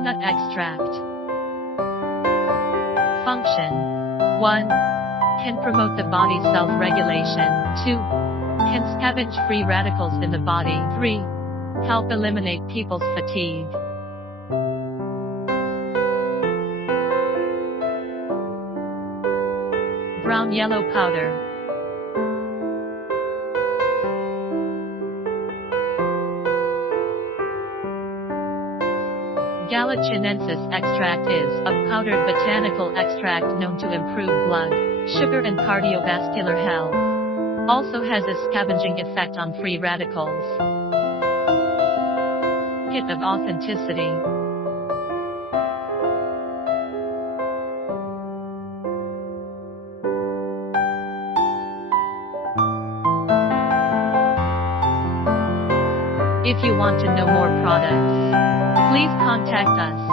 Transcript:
Gallnut extract. Function: 1. Can promote the body's self-regulation. 2. Can scavenge free radicals in the body. 3. Help eliminate people's fatigue. Brown yellow powder. Galla Chinensis extract is a powdered botanical extract known to improve blood, sugar and cardiovascular health. Also has a scavenging effect on free radicals. Hit of authenticity. If you want to know more products, please contact us.